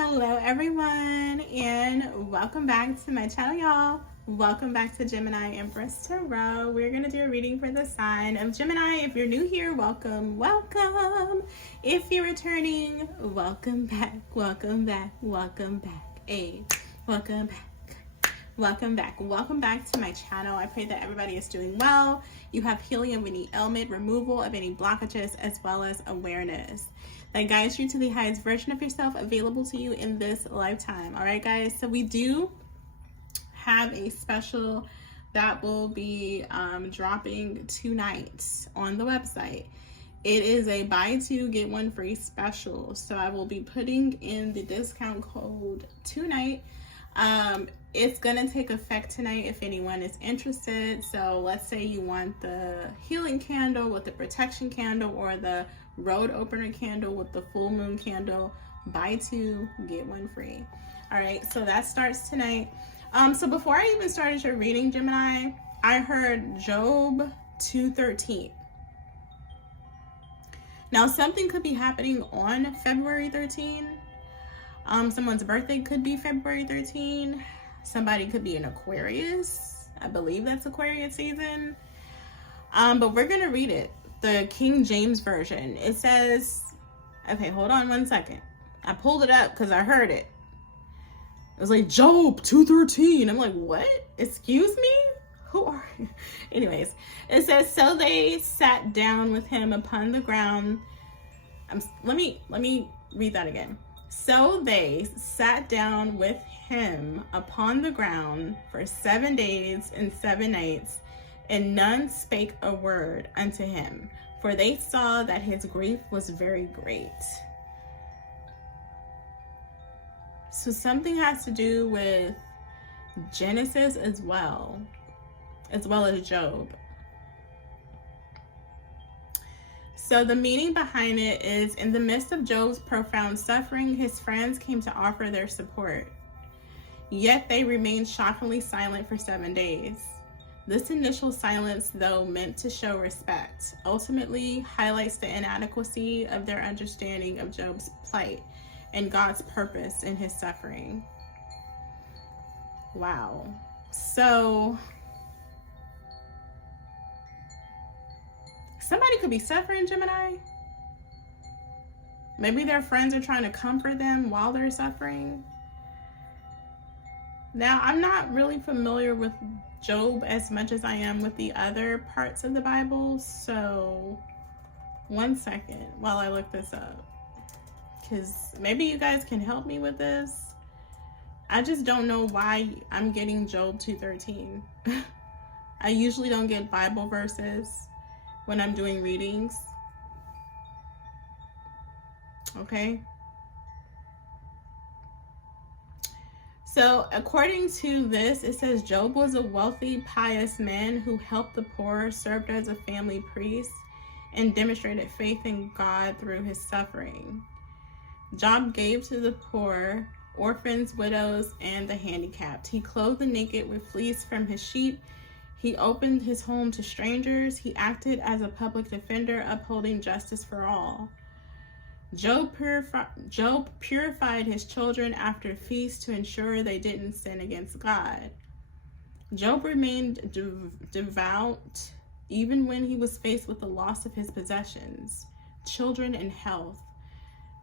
Hello everyone, and welcome back to my channel, y'all. Welcome back to Gemini Empress Tarot. We're gonna do a reading for the sign of Gemini. If you're new here, welcome. If you're returning, welcome back. Welcome back to my channel. I pray that everybody is doing well. You have healing of any ailment, removal of any blockages, as well as awareness that guides you to the highest version of yourself available to you in this lifetime. All right, guys, so we do have a special that will be dropping tonight on the website. It is a buy two get one free special, so I will be putting in the discount code tonight. It's gonna take effect tonight if anyone is interested. So let's say you want the healing candle with the protection candle, or the road opener candle with the full moon candle. Buy two get one free. All right, so that starts tonight. So before I even started your reading, Gemini, I heard Job 2:13. Now something could be happening on February 13. Someone's birthday could be February 13. Somebody could be an Aquarius. I believe that's Aquarius season. But we're gonna read it. The King James Version. It says, okay, hold on one second. I pulled it up because I heard it. It was like Job 2:13. I'm like, what? Excuse me? Who are you? Anyways, it says, so they sat down with him upon the ground. Let me read that again. So they sat down with him upon the ground for 7 days and 7 nights, and none spake a word unto him, for they saw that his grief was very great. So something has to do with Genesis as well as Job. So the meaning behind it is, in the midst of Job's profound suffering, his friends came to offer their support. Yet they remained shockingly silent for 7 days. This initial silence, though meant to show respect, ultimately highlights the inadequacy of their understanding of Job's plight and God's purpose in his suffering. Wow. So somebody could be suffering, Gemini. Maybe their friends are trying to comfort them while they're suffering. Now, I'm not really familiar with Job as much as I am with the other parts of the Bible. So one second while I look this up, because maybe you guys can help me with this. I just don't know why I'm getting Job 2:13. I usually don't get Bible verses when I'm doing readings. Okay. So according to this, it says Job was a wealthy, pious man who helped the poor, served as a family priest, and demonstrated faith in God through his suffering. Job gave to the poor, orphans, widows, and the handicapped. He clothed the naked with fleece from his sheep. He opened his home to strangers. He acted as a public defender, upholding justice for all. Job purified his children after feasts to ensure they didn't sin against God. Job remained devout even when he was faced with the loss of his possessions, children, and health.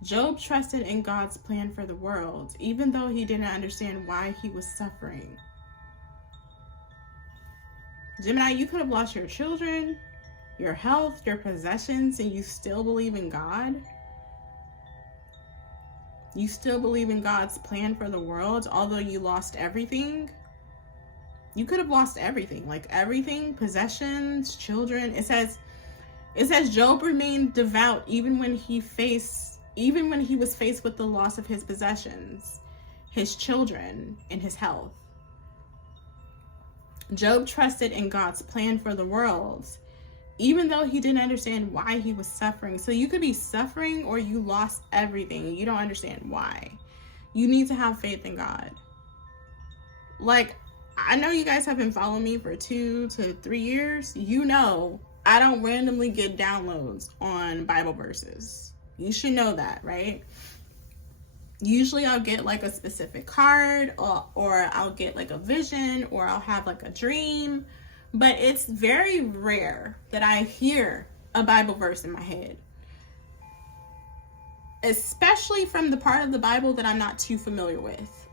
Job trusted in God's plan for the world, even though he didn't understand why he was suffering. Gemini, you could have lost your children, your health, your possessions, and you still believe in God. You still believe in God's plan for the world, although you lost everything. You could have lost everything, like everything, possessions, children. It says Job remained devout even when he was faced with the loss of his possessions, his children, and his health. Job trusted in God's plan for the world, even though he didn't understand why he was suffering. So you could be suffering, or you lost everything. You don't understand why. You need to have faith in God. Like, I know you guys have been following me for 2 to 3 years. You know, I don't randomly get downloads on Bible verses. You should know that, right? Usually I'll get like a specific card, or I'll get like a vision, or I'll have like a dream. But it's very rare that I hear a Bible verse in my head, especially from the part of the Bible that I'm not too familiar with.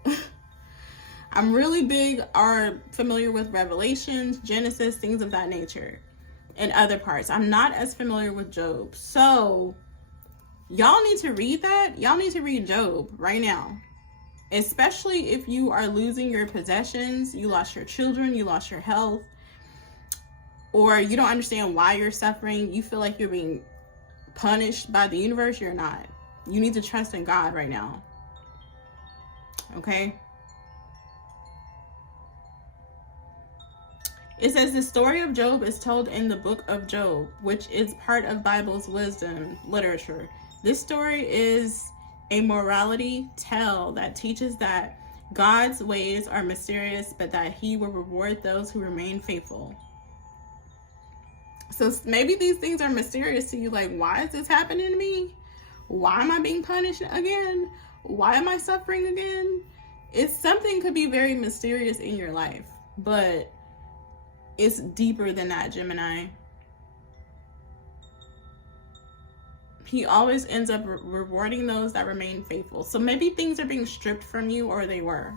I'm really big or familiar with Revelations, Genesis, things of that nature, and other parts. I'm not as familiar with Job. So y'all need to read that. Y'all need to read Job right now. Especially if you are losing your possessions, you lost your children, you lost your health, or you don't understand why you're suffering. You feel like you're being punished by the universe. You're not. You need to trust in God right now. Okay? It says the story of Job is told in the book of Job, which is part of Bible's wisdom literature. This story is a morality tale that teaches that God's ways are mysterious, but that he will reward those who remain faithful. So maybe these things are mysterious to you. Like, why is this happening to me? Why am I being punished again? Why am I suffering again? It's something could be very mysterious in your life, but it's deeper than that, Gemini. He always ends up rewarding those that remain faithful. So maybe things are being stripped from you, or they were.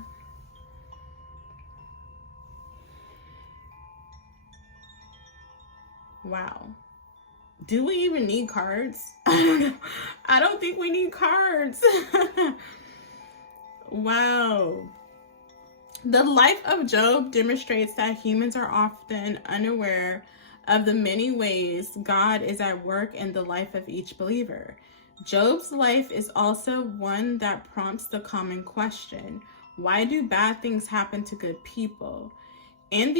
Wow. Do we even need cards? I don't think we need cards. Wow. The life of Job demonstrates that humans are often unaware of the many ways God is at work in the life of each believer. Job's life is also one that prompts the common question: why do bad things happen to good people? In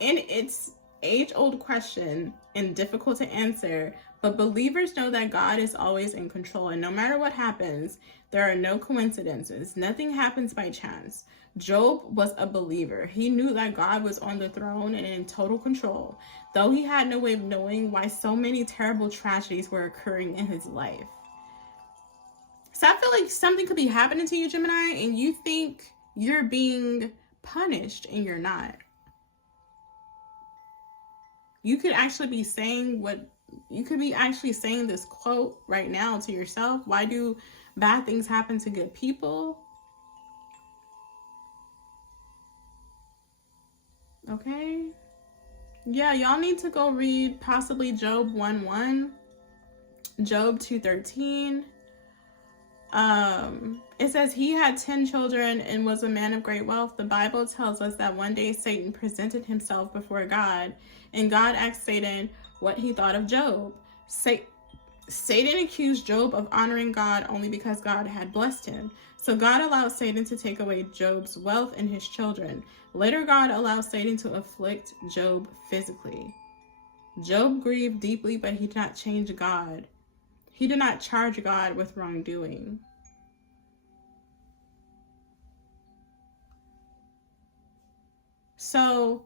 its age-old question and difficult to answer, but believers know that God is always in control, and no matter what happens, there are no coincidences. Nothing happens by chance. Job was a believer. He knew that God was on the throne and in total control, though he had no way of knowing why so many terrible tragedies were occurring in his life. So I feel like something could be happening to you, Gemini, and you think you're being punished, and you're not. You could actually be saying this quote right now to yourself. Why do bad things happen to good people? Okay. Yeah, y'all need to go read possibly Job 1:1, Job 2:13. It says he had 10 children and was a man of great wealth. The Bible tells us that one day Satan presented himself before God, and God asked Satan what he thought of Job. Satan accused Job of honoring God only because God had blessed him. So God allowed Satan to take away Job's wealth and his children. Later, God allowed Satan to afflict Job physically. Job grieved deeply, but he did not change God. He did not charge God with wrongdoing. So